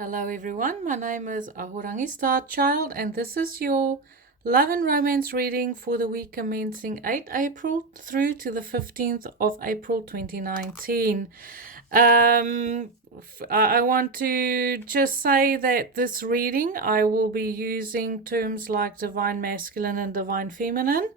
Hello everyone, my name is Ahorangi Starchild and this is your love and romance reading for the week commencing 8 April through to the 15th of April 2019. I want to just say that this reading I will be using terms like divine masculine and divine feminine.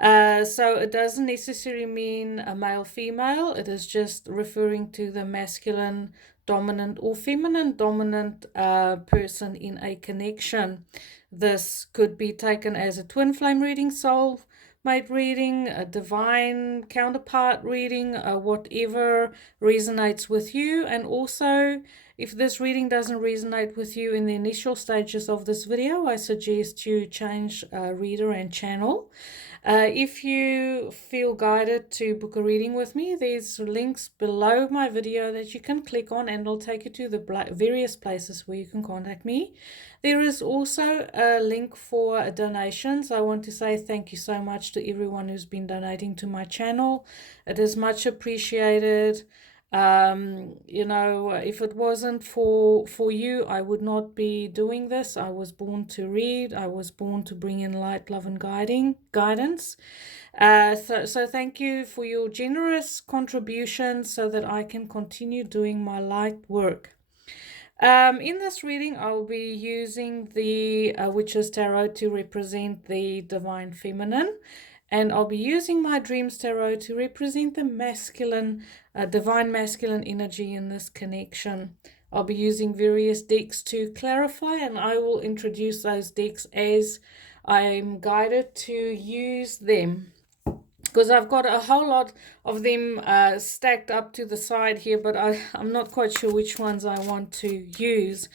So it doesn't necessarily mean a male female, it is just referring to the masculine dominant or feminine dominant person in a connection. This could be taken as a twin flame reading, soul mate reading, a divine counterpart reading, whatever resonates with you. And also, if this reading doesn't resonate with you in the initial stages of this video, I suggest you change reader and channel. If you feel guided to book a reading with me, there's links below my video that you can click on and it'll take you to the various places where you can contact me. There is also a link for donations. I want to say thank you so much to everyone who's been donating to my channel. It is much appreciated. If it wasn't for you, I would not be doing this. I was born to read. I was born to bring in light, love, and guidance. So thank you for your generous contributions so that I can continue doing my light work. In this reading, I'll be using the Witch's Tarot to represent the Divine Feminine, and I'll be using my Dreams Tarot to represent the masculine, Divine Masculine energy in this connection. I'll be using various decks to clarify, and I will introduce those decks as I'm guided to use them, because I've got a whole lot of them stacked up to the side here, but I'm not quite sure which ones I want to use.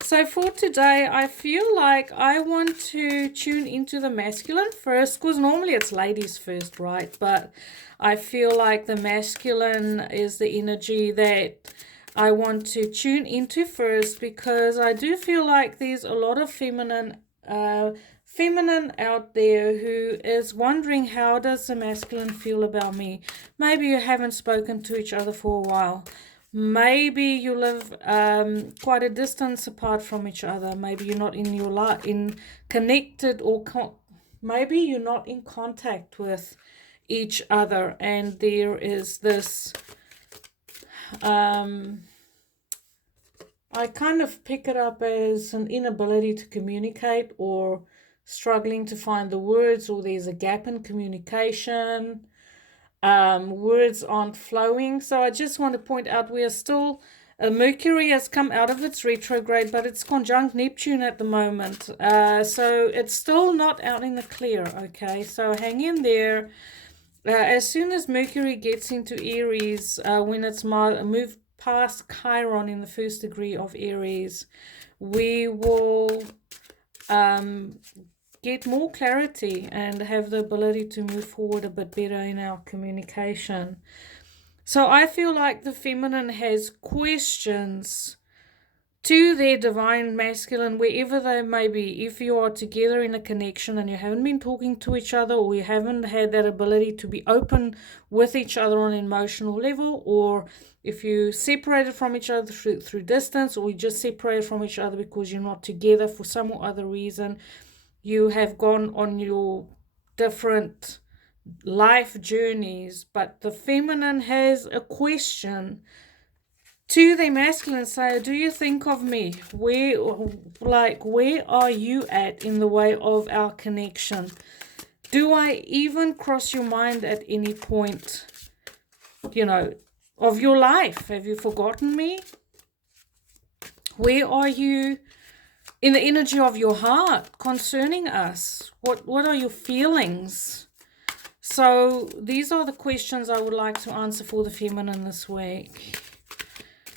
So for today, I feel like I want to tune into the masculine first, because normally it's ladies first, right? But I feel like the masculine is the energy that I want to tune into first, because I do feel like there's a lot of feminine out there who is wondering, how does the masculine feel about me? Maybe you haven't spoken to each other for a while. Maybe you live quite a distance apart from each other. Maybe you're not in your life connected, or maybe you're not in contact with each other, and there is this I kind of pick it up as an inability to communicate, or struggling to find the words, or there's a gap in communication. Words aren't flowing. So I just want to point out we are still, Mercury has come out of its retrograde, but it's conjunct Neptune at the moment. So it's still not out in the clear, okay? So hang in there. As soon as Mercury gets into Aries, when it's moved past Chiron in the first degree of Aries, we will get more clarity and have the ability to move forward a bit better in our communication. So I feel like the feminine has questions to their divine masculine, wherever they may be. If you are together in a connection and you haven't been talking to each other, or you haven't had that ability to be open with each other on an emotional level, or if you separated from each other through distance, or you just separated from each other because you're not together for some or other reason, you have gone on your different life journeys, but the feminine has a question to the masculine. Say, do you think of me? Where are you at in the way of our connection? Do I even cross your mind at any point, of your life? Have you forgotten me? Where are you in the energy of your heart concerning us? What are your feelings? So these are the questions I would like to answer for the feminine this week.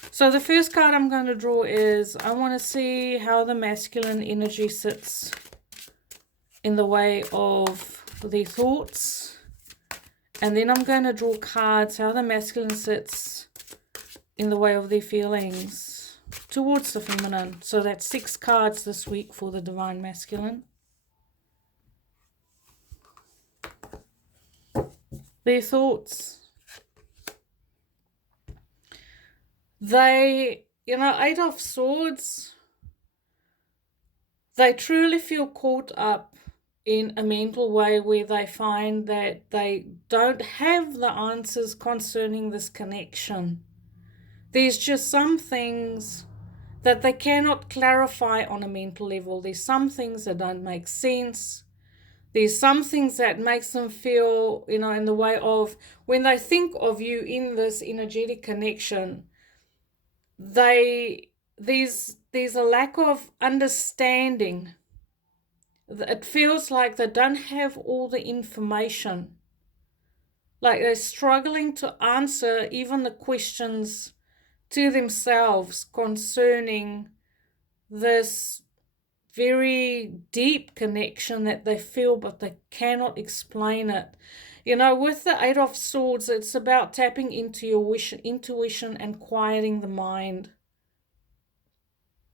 So the first card I'm going to draw is, I want to see how the masculine energy sits in the way of their thoughts. And then I'm going to draw cards, how the masculine sits in the way of their feelings towards the feminine. So that's 6 cards this week for the divine masculine. Their thoughts. They Eight of Swords, they truly feel caught up in a mental way where they find that they don't have the answers concerning this connection. There's just some things that they cannot clarify on a mental level. There's some things that don't make sense. There's some things that makes them feel, in the way of when they think of you in this energetic connection, there's a lack of understanding. It feels like they don't have all the information. Like they're struggling to answer even the questions to themselves concerning this very deep connection that they feel, but they cannot explain it. With the Eight of Swords, it's about tapping into your intuition and quieting the mind.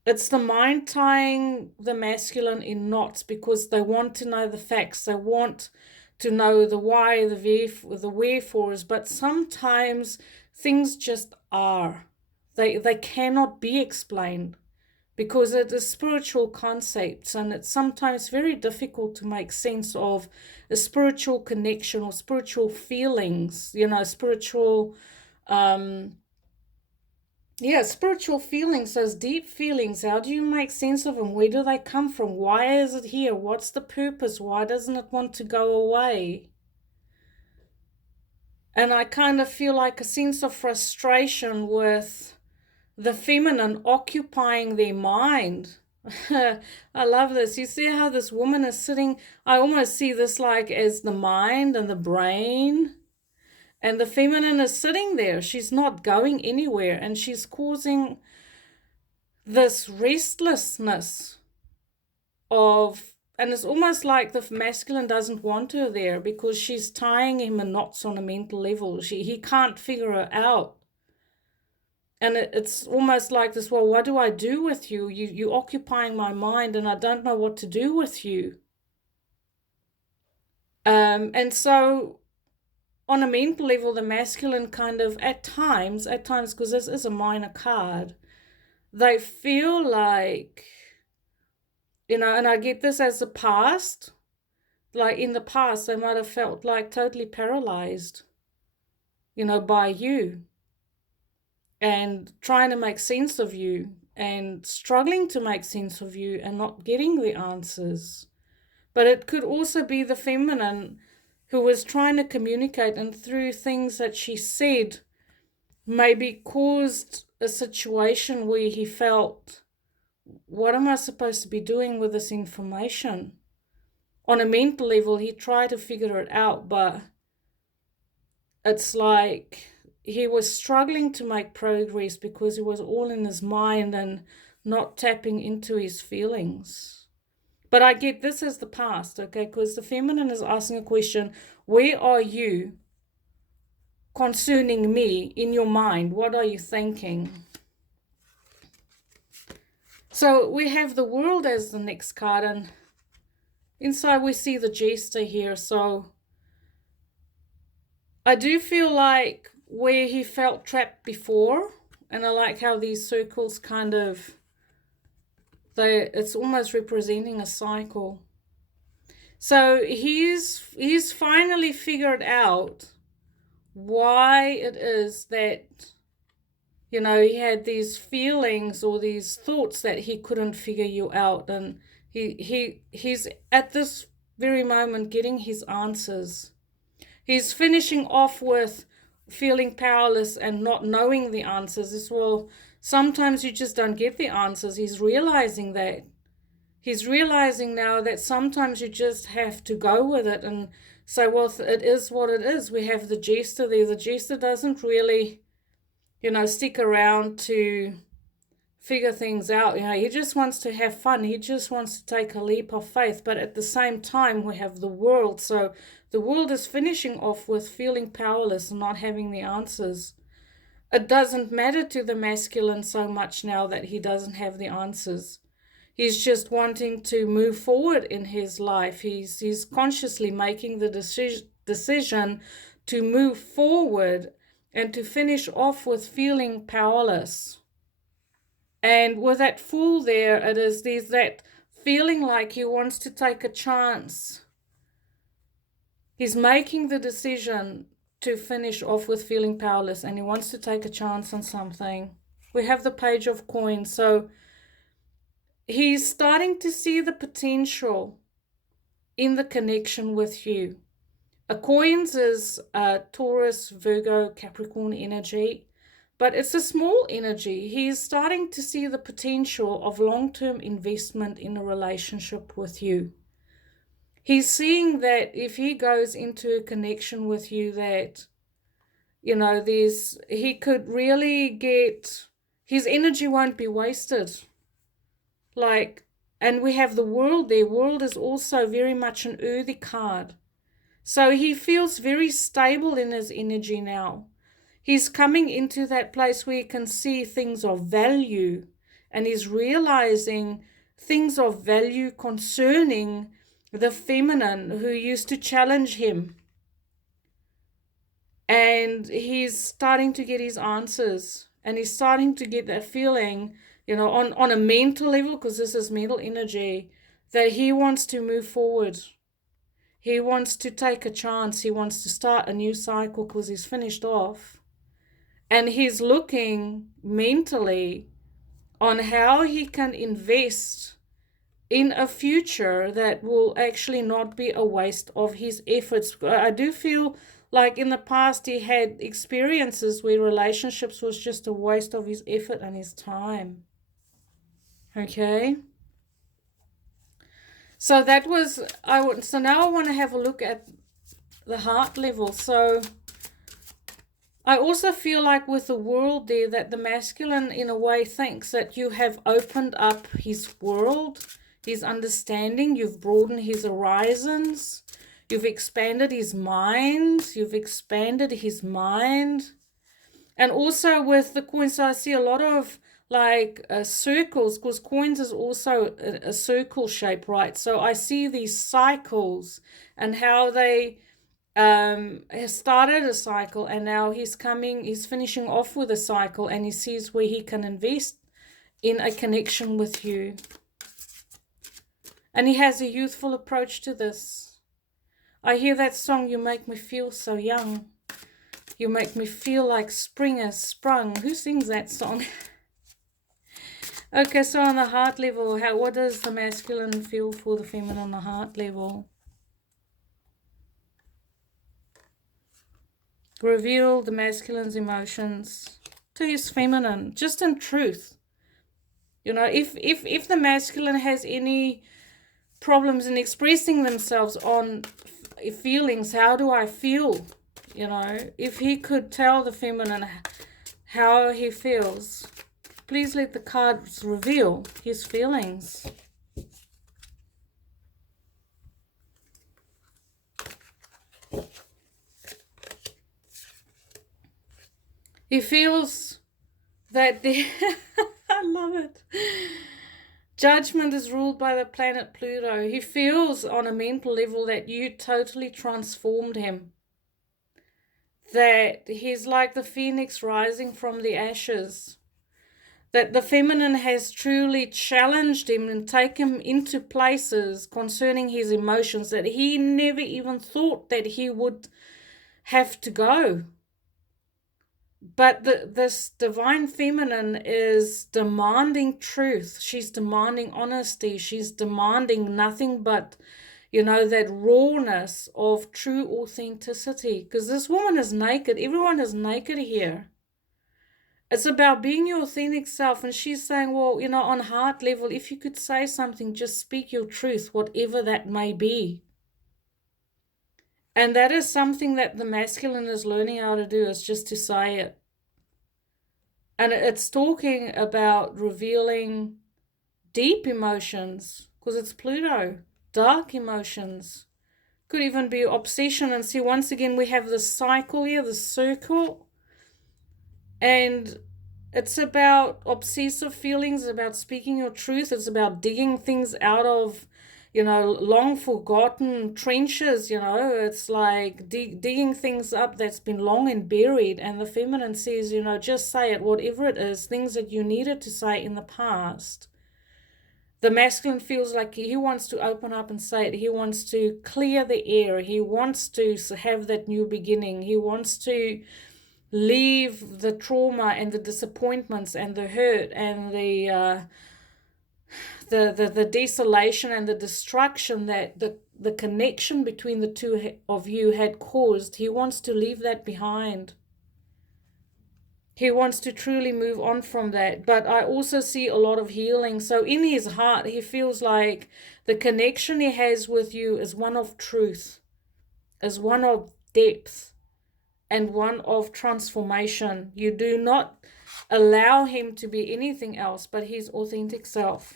It's the mind tying the masculine in knots because they want to know the facts. They want to know the why, the wherefores, but sometimes things just are. They cannot be explained because it is spiritual concepts, and it's sometimes very difficult to make sense of a spiritual connection or spiritual feelings, spiritual spiritual feelings, those deep feelings. How do you make sense of them? Where do they come from? Why is it here? What's the purpose? Why doesn't it want to go away? And I kind of feel like a sense of frustration with the feminine occupying their mind. I love this. You see how this woman is sitting? I almost see this like as the mind and the brain. And the feminine is sitting there. She's not going anywhere. And she's causing this restlessness and it's almost like the masculine doesn't want her there because she's tying him in knots on a mental level. He can't figure her out. And it's almost like this, well, what do I do with you? You're occupying my mind and I don't know what to do with you. And so on a mental level, the masculine kind of, at times, because this is a minor card, they feel like, and I get this as the past, like in the past, they might have felt like totally paralyzed, by you. And trying to make sense of you and struggling to make sense of you and not getting the answers. But it could also be the feminine who was trying to communicate, and through things that she said maybe caused a situation where he felt, what am I supposed to be doing with this information? On a mental level, he tried to figure it out, but it's like he was struggling to make progress because it was all in his mind and not tapping into his feelings. But I get this as the past, okay? Because the feminine is asking a question, where are you concerning me in your mind? What are you thinking? So we have the World as the next card, and inside we see the Jester here. So I do feel like where he felt trapped before, and I like how these circles kind of, it's almost representing a cycle. So he's finally figured out why it is that, he had these feelings or these thoughts that he couldn't figure you out, and he's at this very moment getting his answers. He's finishing off with feeling powerless and not knowing the answers as well. Sometimes you just don't get the answers. He's realizing that. He's realizing now that sometimes you just have to go with it and say, well, it is what it is. We have the Jester there. The Jester doesn't really, stick around to figure things out. He just wants to have fun. He just wants to take a leap of faith. But at the same time, we have the World. So the World is finishing off with feeling powerless and not having the answers. It doesn't matter to the masculine so much now that he doesn't have the answers. He's just wanting to move forward in his life. He's consciously making the decision to move forward and to finish off with feeling powerless. And with that Fool there, there's that feeling like he wants to take a chance. He's making the decision to finish off with feeling powerless, and he wants to take a chance on something. We have the Page of Coins. So he's starting to see the potential in the connection with you. A Coins is Taurus, Virgo, Capricorn energy, but it's a small energy. He's starting to see the potential of long-term investment in a relationship with you. He's seeing that if he goes into a connection with you, that, you know, he could really get, his energy won't be wasted. Like, and we have the World there. World is also very much an earthy card. So he feels very stable in his energy now. He's coming into that place where he can see things of value, and he's realizing things of value concerning the feminine who used to challenge him. And he's starting to get his answers, and he's starting to get that feeling, you know, on a mental level, because this is mental energy, that he wants to move forward. He wants to take a chance. He wants to start a new cycle because he's finished off. And he's looking mentally on how he can invest in a future that will actually not be a waste of his efforts. I do feel like in the past he had experiences where relationships was just a waste of his effort and his time. Okay? So that was, so now I want to have a look at the heart level. So I also feel like with the World there, that the masculine in a way thinks that you have opened up his world, his understanding, you've broadened his horizons, you've expanded his mind, And also with the coins, so I see a lot of like circles, because coins is also a circle shape, right? So I see these cycles and how they has started a cycle, and now he's finishing off with a cycle, and he sees where he can invest in a connection with you. And he has a youthful approach to this. I hear that song, You Make Me Feel So Young. You make me feel like spring has sprung. Who sings that song? Okay, so on the heart level, what does the masculine feel for the feminine on the heart level? Reveal the masculine's emotions to his feminine, just in truth. You know, if the masculine has any problems in expressing themselves on feelings, how do I feel? You know, if he could tell the feminine how he feels, please let the cards reveal his feelings. He feels that I love it. Judgment is ruled by the planet Pluto. He feels on a mental level that you totally transformed him. That he's like the phoenix rising from the ashes. That the feminine has truly challenged him and taken him into places concerning his emotions that he never even thought that he would have to go. But this divine feminine is demanding truth. She's demanding honesty. She's demanding nothing but, you know, that rawness of true authenticity. Because this woman is naked. Everyone is naked here. It's about being your authentic self. And she's saying, well, you know, on heart level, if you could say something, just speak your truth, whatever that may be. And that is something that the masculine is learning how to do, is just to say it. And it's talking about revealing deep emotions, because it's Pluto, dark emotions. Could even be obsession. And see, once again, we have the cycle here, the circle. And it's about obsessive feelings, about speaking your truth. It's about digging things out of long forgotten trenches, it's like digging things up that's been long and buried. And the feminine says, just say it, whatever it is, things that you needed to say in the past. The masculine feels like he wants to open up and say it. He wants to clear the air. He wants to have that new beginning. He wants to leave the trauma and the disappointments and the hurt and the desolation and the destruction that the connection between the two of you had caused. He wants to leave that behind. He wants to truly move on from that. But I also see a lot of healing. So in his heart, he feels like the connection he has with you is one of truth, is one of depth, and one of transformation. You do not allow him to be anything else but his authentic self.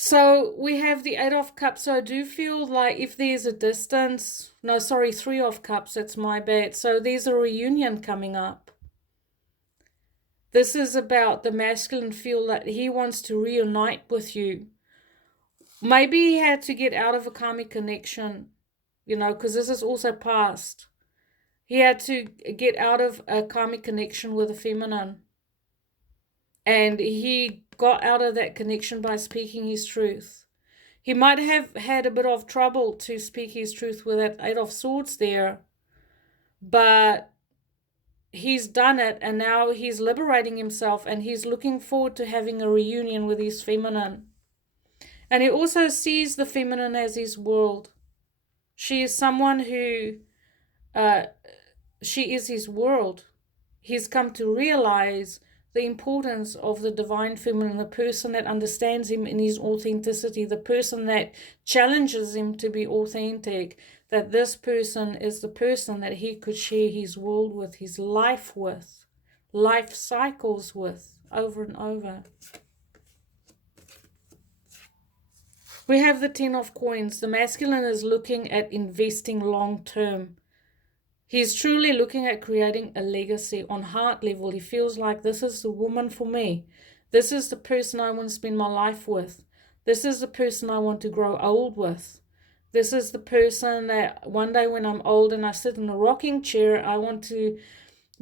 So we have the 8 of Cups. So I do feel like if there's a distance, no, sorry, 3 of Cups, that's my bad. So there's a reunion coming up. This is about the masculine feel that he wants to reunite with you. Maybe he had to get out of a karmic connection, because this is also past. He had to get out of a karmic connection with a feminine. And he got out of that connection by speaking his truth. He might have had a bit of trouble to speak his truth with that 8 of Swords there, but he's done it, and now he's liberating himself, and he's looking forward to having a reunion with his feminine. And he also sees the feminine as his world. She is someone who, she is his world. He's come to realize the importance of the divine feminine, the person that understands him in his authenticity, the person that challenges him to be authentic, that this person is the person that he could share his world with, his life with, life cycles with, over and over. We have the 10 of Coins. The masculine is looking at investing long term. He's truly looking at creating a legacy on heart level. He feels like this is the woman for me. This is the person I want to spend my life with. This is the person I want to grow old with. This is the person that one day when I'm old and I sit in a rocking chair, I want to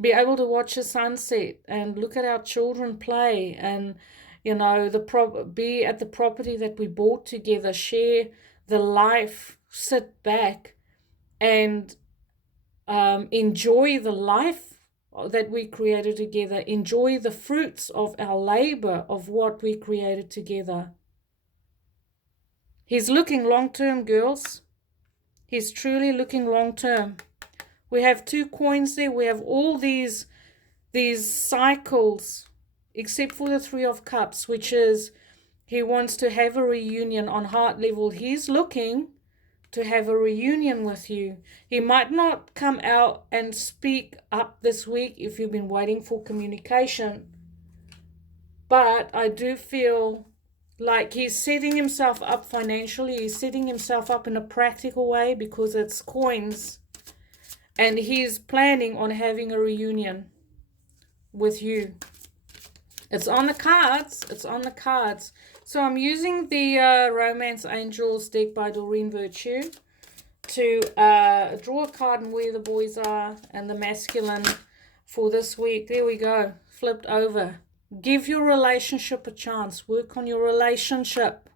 be able to watch the sunset and look at our children play and, be at the property that we bought together, share the life, sit back and enjoy the life that we created together, enjoy the fruits of our labor of what we created together. He's looking long-term, girls. He's truly looking long-term. We have 2 coins there. We have all these cycles, except for the 3 of Cups, which is he wants to have a reunion on heart level. He's looking to have a reunion with you. He might not come out and speak up this week if you've been waiting for communication, but I do feel like he's setting himself up financially. He's setting himself up in a practical way because it's coins, and he's planning on having a reunion with you. It's on the cards. It's on the cards. So I'm using the Romance Angels deck by Doreen Virtue to draw a card and where the boys are and the masculine for this week. There we go. Flipped over. Give your relationship a chance. Work on your relationship.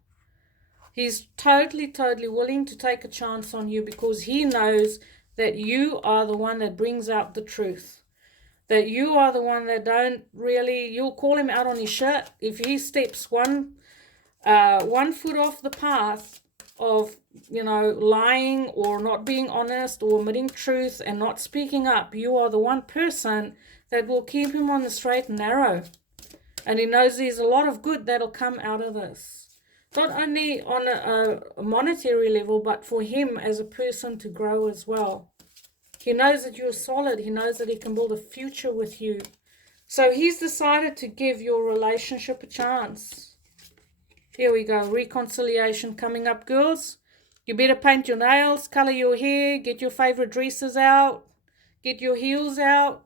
He's totally willing to take a chance on you because he knows that you are the one that brings out the truth. That you are the one that don't really, you'll call him out on his shit. If he steps one foot off the path of, lying or not being honest or omitting truth and not speaking up, you are the one person that will keep him on the straight and narrow. And he knows there's a lot of good that'll come out of this. Not only on a monetary level, but for him as a person to grow as well. He knows that you're solid. He knows that he can build a future with you. So he's decided to give your relationship a chance. Here we go. Reconciliation coming up, girls. You better paint your nails, color your hair, get your favorite dresses out, get your heels out.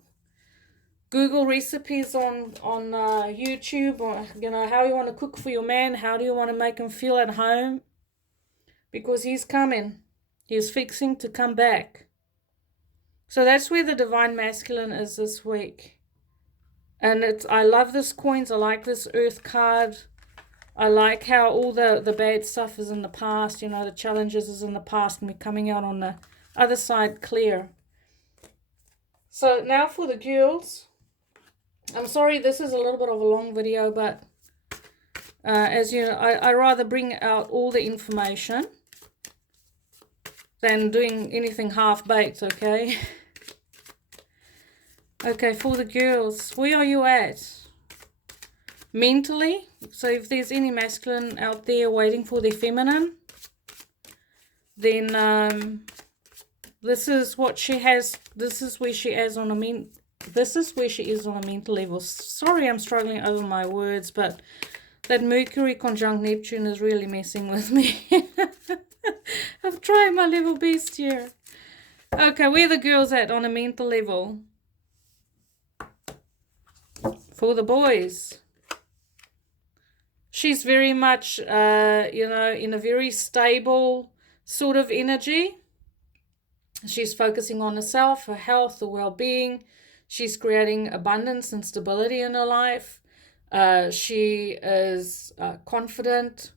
Google recipes on YouTube, or how you want to cook for your man, how do you want to make him feel at home, because he's coming. He's fixing to come back. So that's where the Divine Masculine is this week. And I love this coins. I like this Earth card. I like how all the bad stuff is in the past, the challenges is in the past, and we're coming out on the other side clear. So now for the girls. I'm sorry this is a little bit of a long video, but as you know, I rather bring out all the information than doing anything half-baked, okay? Okay, for the girls, where are you at? Mentally, so if there's any masculine out there waiting for their feminine, then this is what she has. This is where she is on a this is where she is on a mental level. Sorry, I'm struggling over my words, but that Mercury conjunct Neptune is really messing with me. I'm trying my level best here. Okay, where are the girls at on a mental level? For the boys, she's very much, in a very stable sort of energy. She's focusing on herself, her health, her well-being. She's creating abundance and stability in her life. She is confident.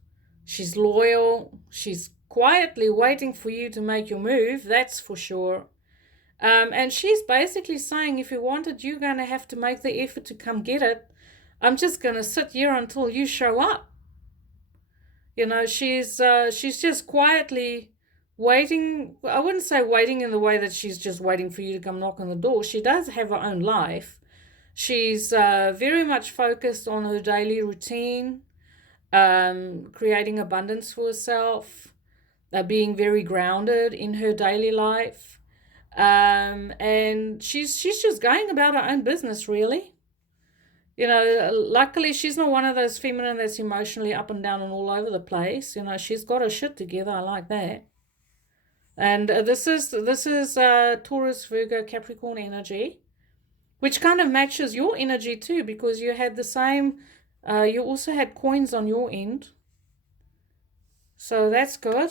She's loyal. She's quietly waiting for you to make your move, that's for sure. And she's basically saying, if you want it, you're going to have to make the effort to come get it. I'm just going to sit here until you show up. She's just quietly waiting. I wouldn't say waiting in the way that she's just waiting for you to come knock on the door. She does have her own life. She's very much focused on her daily routine, creating abundance for herself, being very grounded in her daily life. And she's just going about her own business, really. Luckily she's not one of those feminine that's emotionally up and down and all over the place. She's got her shit together. I like that. And this is Taurus, Virgo, Capricorn energy, which kind of matches your energy too, because you had the same, you also had coins on your end. So that's good.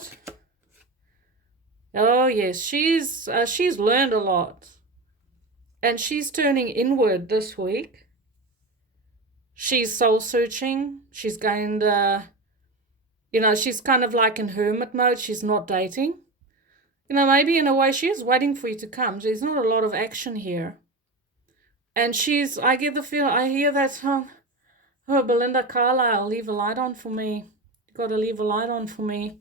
Oh yes, she's learned a lot, and she's turning inward this week. She's soul searching. She's going to, she's kind of like in hermit mode. She's not dating. Maybe in a way she is waiting for you to come. There's not a lot of action here. And I get the feel, I hear that, Belinda Carlisle, leave a light on for me. You got to leave a light on for me.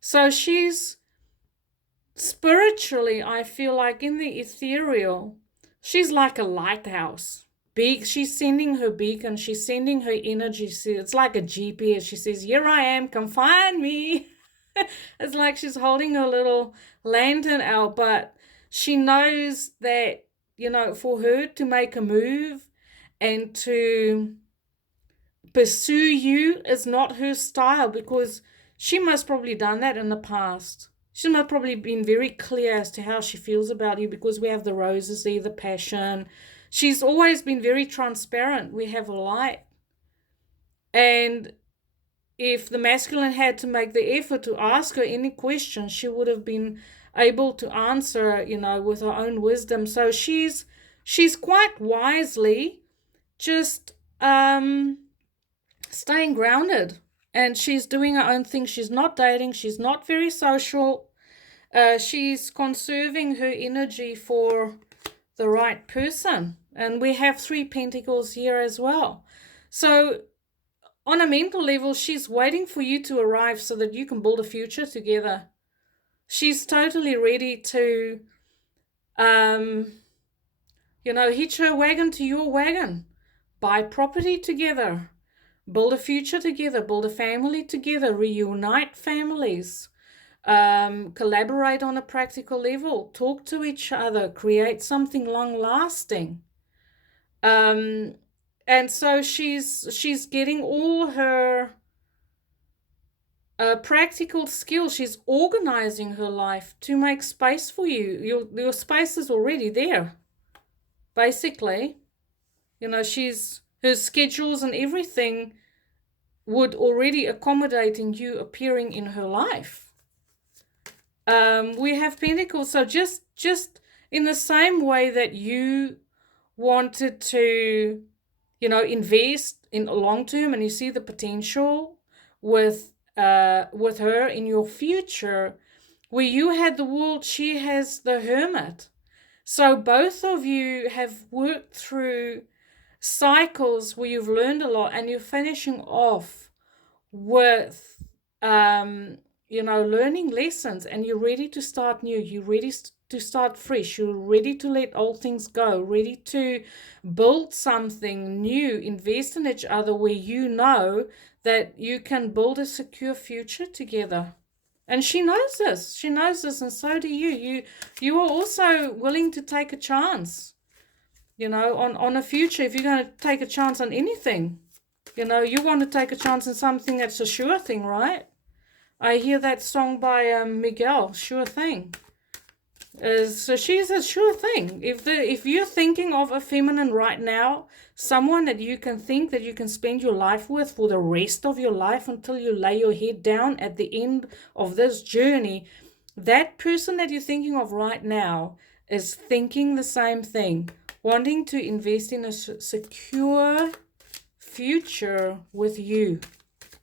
So she's spiritually, I feel like in the ethereal, she's like a lighthouse. She's sending her beacon, she's sending her energy. It's like a GPS. She says, here I am, come find me. It's like she's holding her little lantern out, but she knows that, for her to make a move and to pursue you is not her style, because she must probably done that in the past. She must probably been very clear as to how she feels about you, because we have the roses there, the passion. She's always been very transparent. We have a light. And if the masculine had to make the effort to ask her any question, she would have been able to answer, with her own wisdom. So she's quite wisely just staying grounded, and she's doing her own thing. She's not dating. She's not very social. She's conserving her energy for the right person. And we have 3 Pentacles here as well. So on a mental level, she's waiting for you to arrive so that you can build a future together. She's totally ready to, hitch her wagon to your wagon. Buy property together. Build a future together. Build a family together. Reunite families. Collaborate on a practical level. Talk to each other. Create something long-lasting. And so she's getting all her practical skills. She's organizing her life to make space for you. Your space is already there, basically. You know, her schedules and everything would already accommodate in you appearing in her life. We have Pentacles, so just in the same way that you wanted to, you know, invest in long term, and you see the potential with her in your future, where you had the World, she has the Hermit. So both of you have worked through cycles where you've learned a lot, and you're finishing off with you know, learning lessons, and you're ready to start new, you're ready to start fresh, you're ready to let old things go, ready to build something new, invest in each other, where you know that you can build a secure future together. And she knows this, and so do you are also willing to take a chance, you know, on a future. If you're going to take a chance on anything, you know, you want to take a chance on something that's a sure thing, right? I hear that song by Miguel, Sure Thing. So she's a sure thing. If you're thinking of a feminine right now, someone that you can think that you can spend your life with for the rest of your life until you lay your head down at the end of this journey, that person that you're thinking of right now is thinking the same thing, wanting to invest in a secure future with you.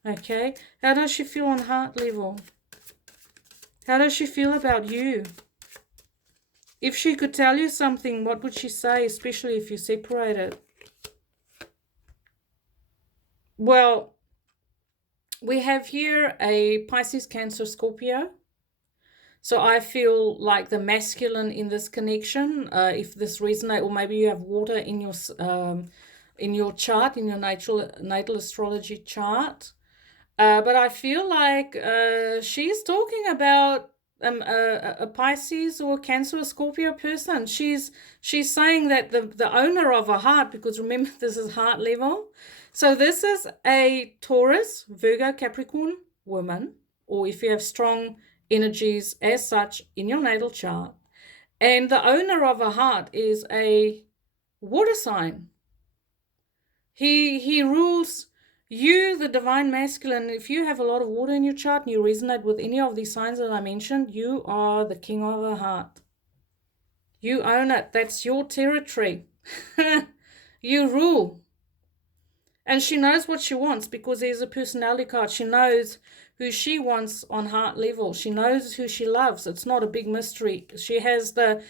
Okay, how does she feel on heart level? How does she feel about you? If she could tell you something, what would she say, especially if you separated? Well, we have here a Pisces, Cancer, Scorpio. So I feel like the masculine in this connection, if this resonates, or maybe you have water in your chart, in your natal astrology chart. But I feel like she's talking about a Pisces or Cancer or Scorpio person. She's saying that the owner of a heart, because remember, this is heart level. So this is a Taurus, Virgo, Capricorn woman, or if you have strong energies as such in your natal chart. And the owner of a heart is a water sign. He rules you, the divine masculine. If you have a lot of water in your chart and you resonate with any of these signs that I mentioned, you are the king of the heart. You own it. That's your territory. You rule. And she knows what she wants, because there's a personality card. She knows who she wants on heart level. She knows who she loves. It's not a big mystery. She has the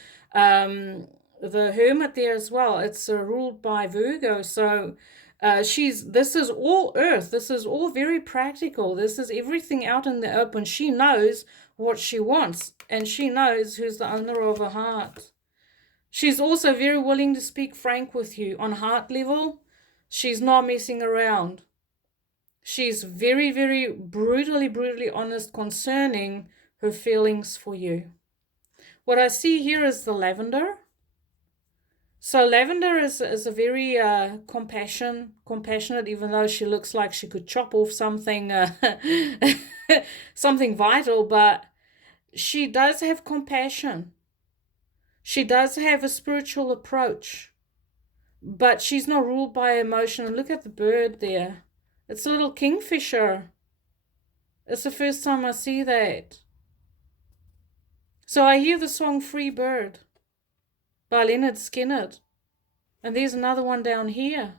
Hermit there as well. It's ruled by Virgo. So this is all earth. This is all very practical. This is everything out in the open. She knows what she wants, and she knows who's the owner of her heart. She's also very willing to speak frank with you on heart level. She's not messing around. She's very, very brutally honest concerning her feelings for you. What I see here is the lavender. So lavender is a very compassionate, even though she looks like she could chop off something, something vital, but she does have compassion. She does have a spiritual approach. But she's not ruled by emotion. And look at the bird there. It's a little kingfisher. It's the first time I see that. So I hear the song Free Bird by Leonard Skinner. And there's another one down here.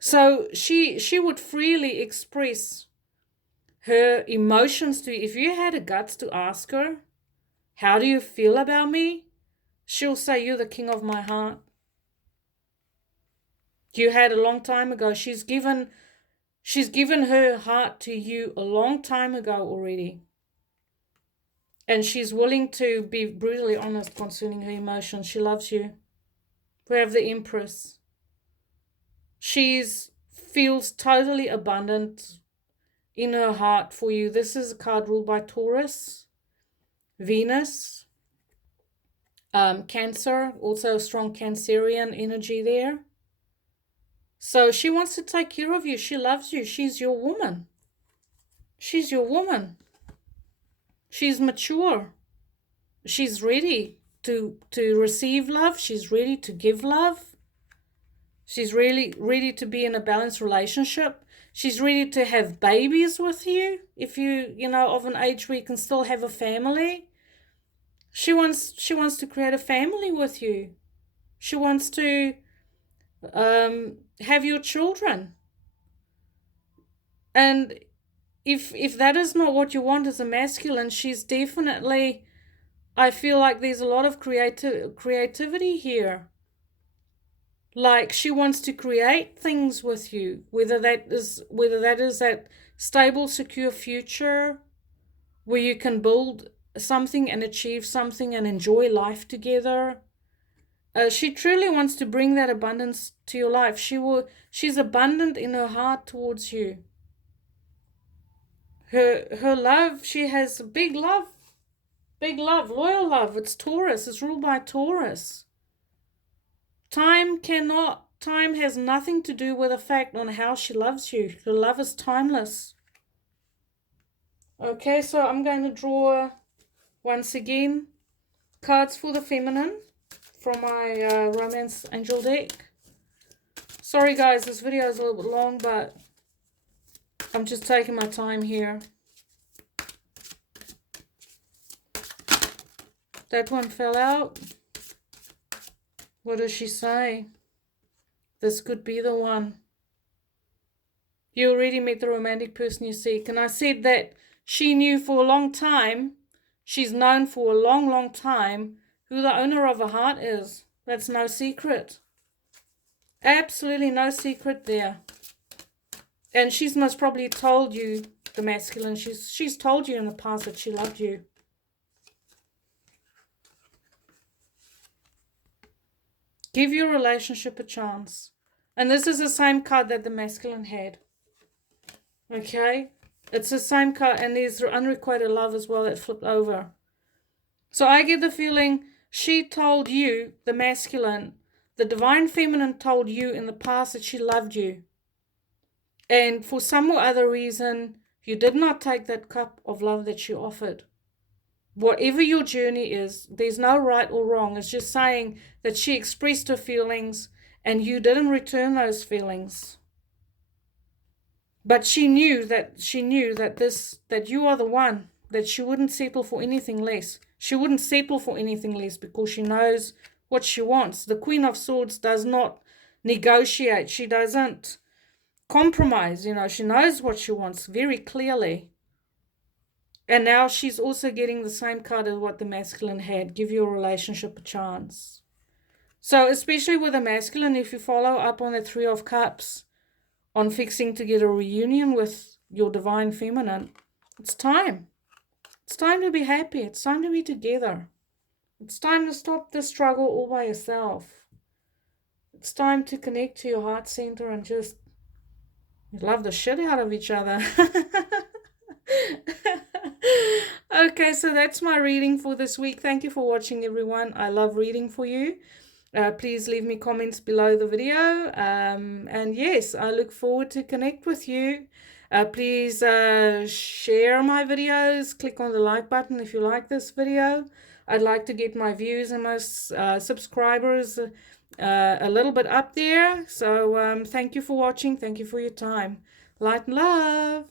So she would freely express her emotions to you. If you had the guts to ask her, how do you feel about me? She'll say, you're the king of my heart. You had a long time ago. She's given her heart to you a long time ago already. And she's willing to be brutally honest concerning her emotions. She loves you. We have the Empress. She feels totally abundant in her heart for you. This is a card ruled by Taurus, Venus, Cancer, also a strong Cancerian energy there. So she wants to take care of you. She loves you. She's your woman. She's your woman. She's mature. She's ready to receive love. She's ready to give love. She's really ready to be in a balanced relationship. She's ready to have babies with you. If you know, of an age where you can still have a family. She wants to create a family with you. She wants to have your children. And if that is not what you want as a masculine, she's definitely, I feel like there's a lot of creativity here. Like she wants to create things with you, whether that is that stable, secure future where you can build something and achieve something and enjoy life together. She truly wants to bring that abundance to your life. She's abundant in her heart towards you. Her love, she has big love, loyal love. It's Taurus. It's ruled by Taurus. Time has nothing to do with the fact on how she loves you. Her love is timeless. Okay, so I'm going to draw once again cards for the feminine from my Romance Angel deck. Sorry guys, this video is a little bit long, but I'm just taking my time here. That one fell out. What does she say? This could be the one. You already met the romantic person you seek. And I said that she knew for a long time, she's known for a long, long time, who the owner of her heart is. That's no secret. Absolutely no secret there. And she's most probably told you, the masculine, she's told you in the past that she loved you. Give your relationship a chance. And this is the same card that the masculine had. Okay? It's the same card, and there's unrequited love as well that flipped over. So I get the feeling she told you, the masculine, the divine feminine told you in the past that she loved you. And for some or other reason, you did not take that cup of love that she offered. Whatever your journey is, there's no right or wrong. It's just saying that she expressed her feelings and you didn't return those feelings. But she knew that you are the one, that she wouldn't settle for anything less. She wouldn't settle for anything less because she knows what she wants. The Queen of Swords does not negotiate. She doesn't compromise. She knows what she wants very clearly. And now she's also getting the same card as what the masculine had. Give your relationship a chance. So especially with the masculine, if you follow up on the Three of Cups, on fixing to get a reunion with your divine feminine, it's time. It's time to be happy. It's time to be together. It's time to stop the struggle all by yourself. It's time to connect to your heart center and just love the shit out of each other. Okay, so that's my reading for this week. Thank you for watching, everyone. I love reading for you. Please leave me comments below the video. And yes, I look forward to connect with you. Please share my videos. Click on the like button if you like this video. I'd like to get my views and my subscribers a little bit up there. So thank you for watching. Thank you for your time. Light and love.